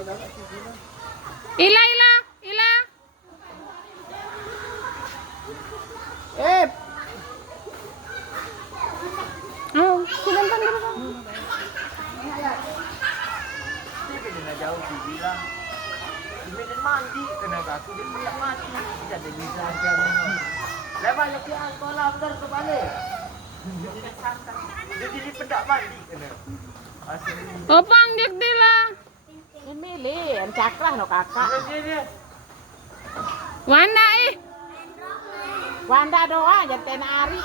Ila, ila, ila. Oh, silentang dulu. Dia nak jauh dia bilang. Dia nak mandi kenapa aku dia nak mandi. Dia ada bisa aja. Lepas lagi sekolah bentar tu balik. Dia nak santai. Dia jadi pendak mandi kena. Opang dik dila. Milih, cakrah no kakak. Dia. Wanda ih. Wanda doa jadi ari.